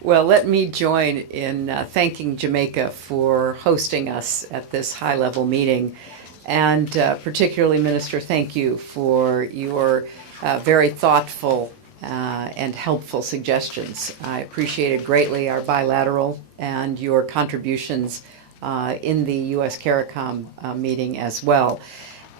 Well, let me join in thanking Jamaica for hosting us at this high-level meeting. And particularly, Minister, thank you for your very thoughtful and helpful suggestions. I appreciated greatly our bilateral and your contributions in the U.S. CARICOM meeting as well.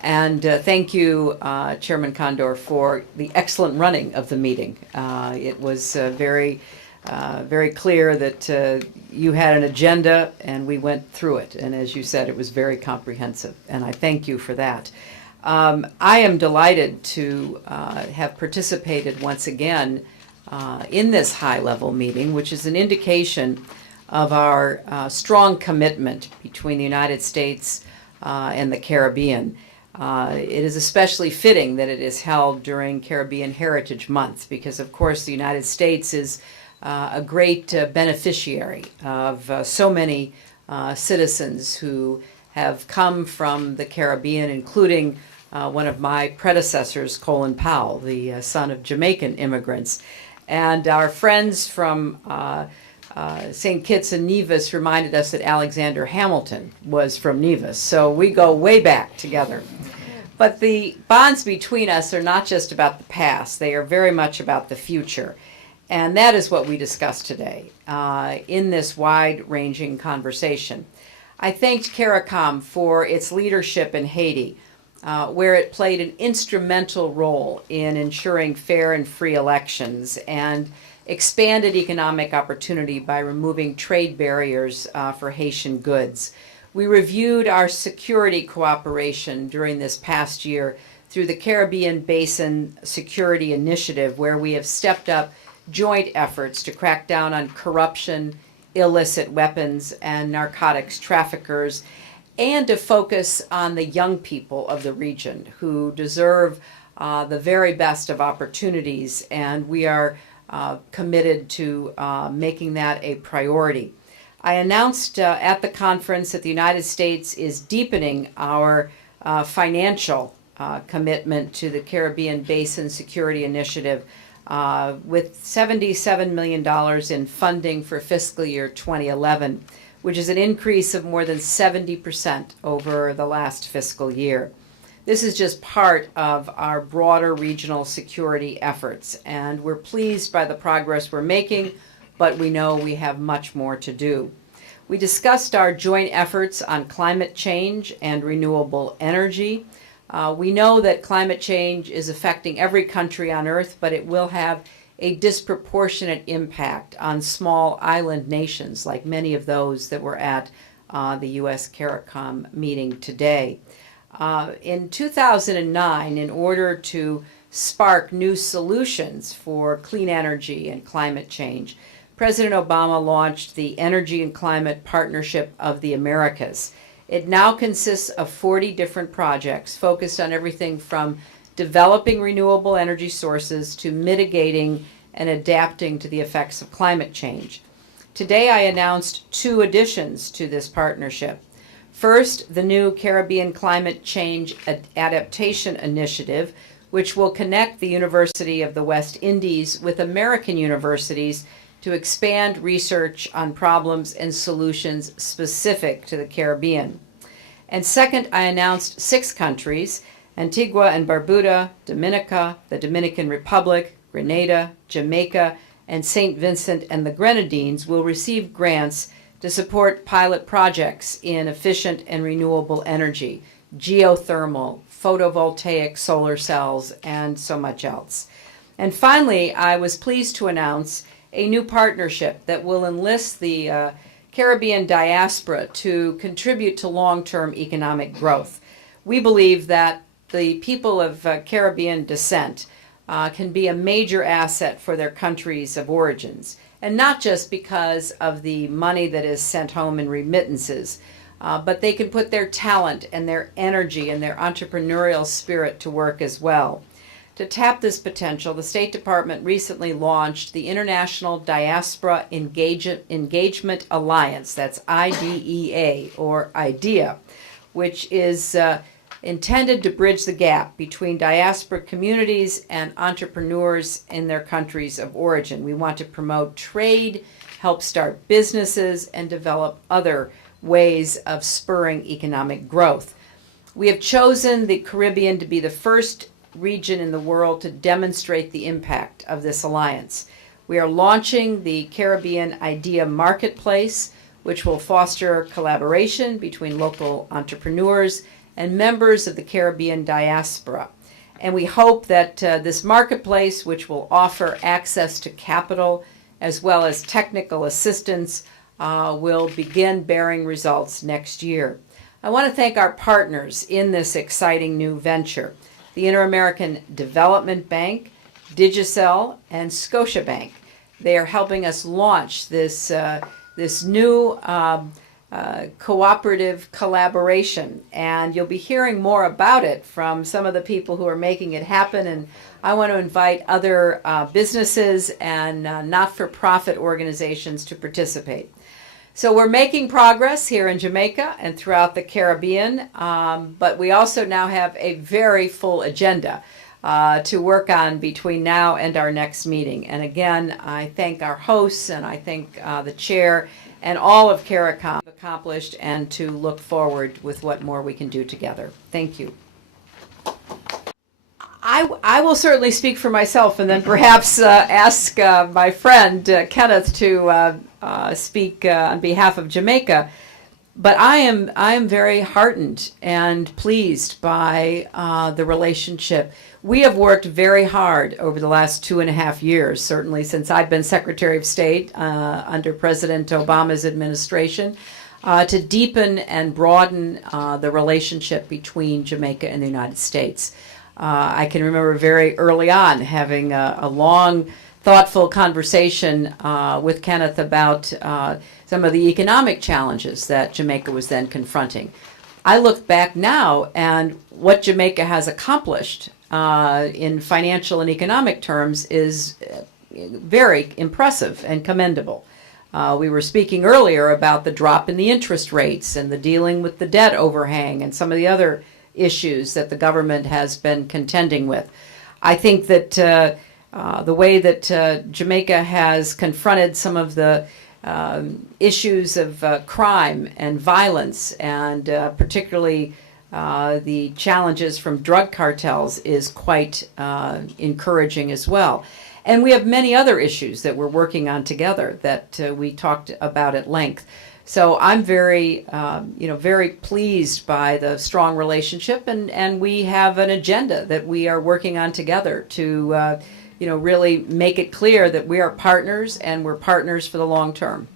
And thank you, Chairman Condor, for the excellent running of the meeting. It was very clear that you had an agenda and we went through it. And as you said, it was very comprehensive. And I thank you for that. I am delighted to have participated once again in this high-level meeting, which is an indication of our strong commitment between the United States and the Caribbean. It is especially fitting that it is held during Caribbean Heritage Month because, of course, the United States is a great beneficiary of so many citizens who have come from the Caribbean, including one of my predecessors, Colin Powell, the son of Jamaican immigrants. And our friends from St. Kitts and Nevis reminded us that Alexander Hamilton was from Nevis, so we go way back together. But the bonds between us are not just about the past, they are very much about the future. And that is what we discussed today in this wide-ranging conversation. I thanked CARICOM for its leadership in Haiti, where it played an instrumental role in ensuring fair and free elections and expanded economic opportunity by removing trade barriers for Haitian goods. We reviewed our security cooperation during this past year through the Caribbean Basin Security Initiative, where we have stepped up joint efforts to crack down on corruption, illicit weapons, and narcotics traffickers, and to focus on the young people of the region who deserve the very best of opportunities, and we are committed to making that a priority. I announced at the conference that the United States is deepening our financial commitment to the Caribbean Basin Security Initiative with $77 million in funding for fiscal year 2011, which is an increase of more than 70% over the last fiscal year. This is just part of our broader regional security efforts, and we're pleased by the progress we're making, but we know we have much more to do. We discussed our joint efforts on climate change and renewable energy. We know that climate change is affecting every country on Earth, but it will have a disproportionate impact on small island nations like many of those that were at the U.S. CARICOM meeting today. In 2009, in order to spark new solutions for clean energy and climate change, President Obama launched the Energy and Climate Partnership of the Americas. It now consists of 40 different projects focused on everything from developing renewable energy sources to mitigating and adapting to the effects of climate change. Today I announced 2 additions to this partnership. First, the new Caribbean Climate Change Adaptation Initiative, which will connect the University of the West Indies with American universities to expand research on problems and solutions specific to the Caribbean. And second, I announced 6 countries, Antigua and Barbuda, Dominica, the Dominican Republic, Grenada, Jamaica, and St. Vincent and the Grenadines will receive grants to support pilot projects in efficient and renewable energy, geothermal, photovoltaic solar cells, and so much else. And finally, I was pleased to announce a new partnership that will enlist the Caribbean diaspora to contribute to long-term economic growth. We believe that the people of Caribbean descent can be a major asset for their countries of origins, and not just because of the money that is sent home in remittances, but they can put their talent and their energy and their entrepreneurial spirit to work as well. To tap this potential, the State Department recently launched the International Diaspora Engagement Alliance, that's IDEA, or IDEA, which is intended to bridge the gap between diaspora communities and entrepreneurs in their countries of origin. We want to promote trade, help start businesses, and develop other ways of spurring economic growth. We have chosen the Caribbean to be the first region in the world to demonstrate the impact of this alliance. We are launching the Caribbean Idea Marketplace, which will foster collaboration between local entrepreneurs and members of the Caribbean diaspora. And we hope that this marketplace, which will offer access to capital as well as technical assistance, will begin bearing results next year. I want to thank our partners in this exciting new venture, the Inter-American Development Bank, Digicel, and Scotiabank. They are helping us launch this new cooperative collaboration, and you'll be hearing more about it from some of the people who are making it happen. And I want to invite other businesses and not-for-profit organizations to participate. So we're making progress here in Jamaica and throughout the Caribbean, but we also now have a very full agenda to work on between now and our next meeting. And again, I thank our hosts and I thank the chair and all of CARICOM accomplished, and to look forward with what more we can do together. Thank you. I will certainly speak for myself and then perhaps ask my friend Kenneth to speak on behalf of Jamaica. But I am very heartened and pleased by the relationship. We have worked very hard over the last 2.5 years, certainly since I've been Secretary of State under President Obama's administration, to deepen and broaden the relationship between Jamaica and the United States. I can remember very early on having a long, thoughtful conversation with Kenneth about some of the economic challenges that Jamaica was then confronting. I look back now and what Jamaica has accomplished in financial and economic terms is very impressive and commendable. We were speaking earlier about the drop in the interest rates and the dealing with the debt overhang and some of the other issues that the government has been contending with. I think that the way that Jamaica has confronted some of the issues of crime and violence, and particularly the challenges from drug cartels, is quite encouraging as well. And we have many other issues that we're working on together that we talked about at length. So I'm very, very pleased by the strong relationship, and we have an agenda that we are working on together to, really make it clear that we are partners and we're partners for the long term.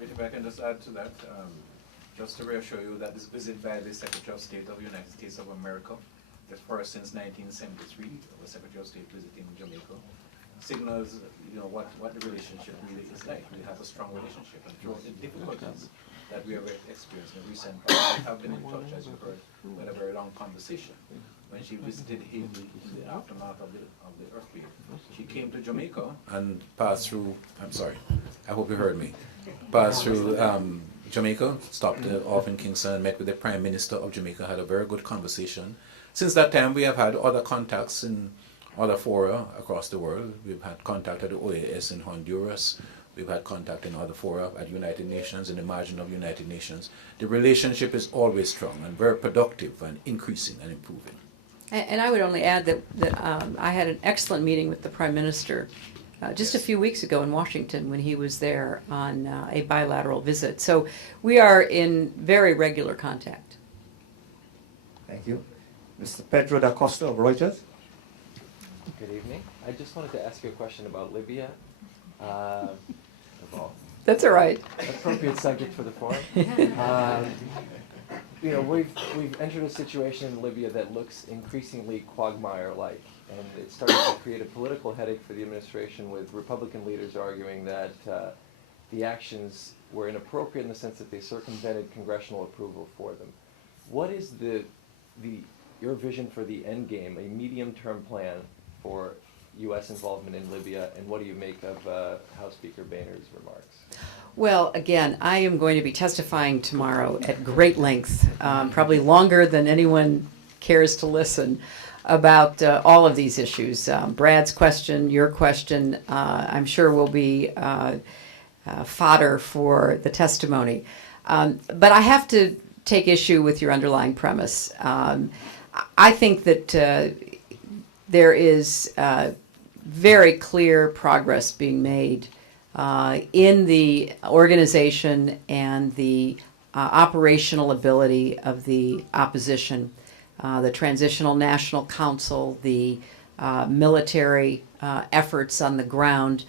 If I can just add to that, just to reassure you that this visit by the Secretary of State of the United States of America, the first since 1973, the Secretary of State visiting Jamaica, signals, what the relationship really is like. We have a strong relationship, and through the difficulties that we have experienced in recent past, we have been in touch, as you heard, with a very long conversation. When she visited Haiti in the aftermath of the earthquake, she came to Jamaica and passed through. I'm sorry, I hope you heard me. Passed through Jamaica, stopped off in Kingston, met with the Prime Minister of Jamaica, had a very good conversation. Since that time, we have had other contacts in other fora across the world. We've had contact at the OAS in Honduras. We've had contact in other fora at United Nations, in the margin of United Nations. The relationship is always strong and very productive and increasing and improving. And I would only add that I had an excellent meeting with the Prime Minister just a few weeks ago in Washington when he was there on a bilateral visit. So we are in very regular contact. Thank you. Mr. Pedro da Costa of Reuters. Good evening. I just wanted to ask you a question about Libya. That's all right. Appropriate subject for the forum. We've entered a situation in Libya that looks increasingly quagmire-like, and it's starting to create a political headache for the administration, with Republican leaders arguing that the actions were inappropriate in the sense that they circumvented congressional approval for them. What is your vision for the end game, a medium-term plan for U.S. involvement in Libya, and what do you make of House Speaker Boehner's remarks? Well, again, I am going to be testifying tomorrow at great length, probably longer than anyone cares to listen, about all of these issues. Brad's question, your question, I'm sure will be fodder for the testimony. But I have to take issue with your underlying premise. I think that there is very clear progress being made in the organization and the operational ability of the opposition, the Transitional National Council, the military efforts on the ground.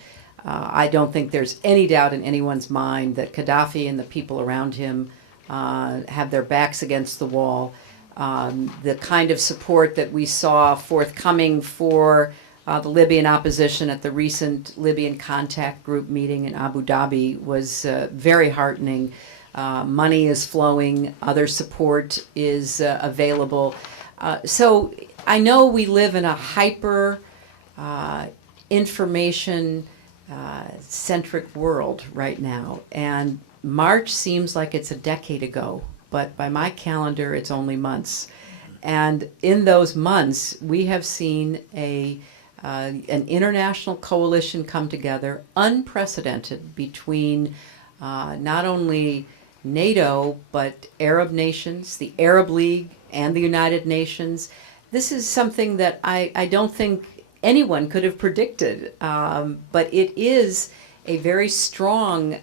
I don't think there's any doubt in anyone's mind that Gaddafi and the people around him have their backs against the wall. The kind of support that we saw forthcoming for the Libyan opposition at the recent Libyan Contact Group meeting in Abu Dhabi was very heartening. Money is flowing, other support is available. So I know we live in a hyper information centric world right now, and March seems like it's a decade ago, but by my calendar it's only months. And in those months we have seen an international coalition come together, unprecedented, between not only NATO, but Arab nations, the Arab League, and the United Nations. This is something that I don't think anyone could have predicted, but it is a very strong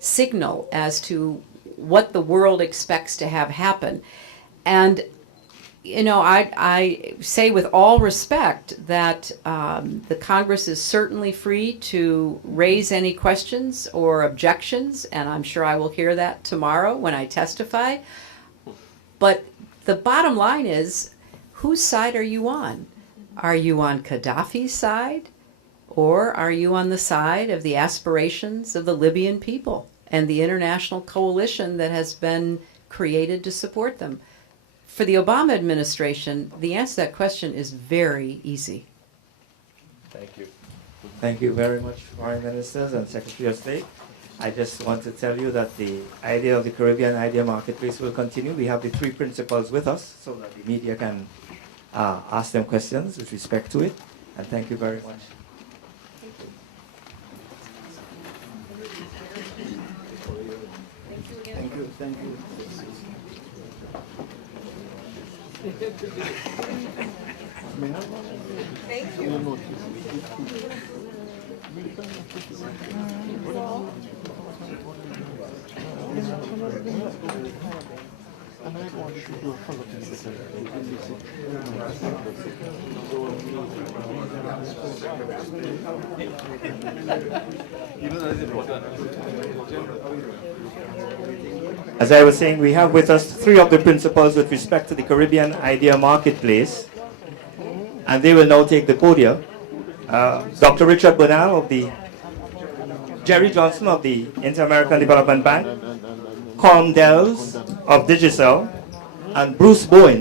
signal as to what the world expects to have happen. And you know, I say with all respect that the Congress is certainly free to raise any questions or objections, and I'm sure I will hear that tomorrow when I testify. But the bottom line is, whose side are you on? Are you on Gaddafi's side, or are you on the side of the aspirations of the Libyan people and the international coalition that has been created to support them? For the Obama administration, the answer to that question is very easy. Thank you. Thank you very much, Foreign Ministers and Secretary of State. I just want to tell you that the idea of the Caribbean Idea Marketplace will continue. We have the three principals with us so that the media can ask them questions with respect to it. And thank you very much. Thank you. Thank you. As I was saying, we have with us three of the principals with respect to the Caribbean Idea Marketplace, and they will now take the podium. Dr. Richard Bernal of the Jerry Johnson of the Inter-American Development Bank, Colm Dells of Digicel, and Bruce Bowen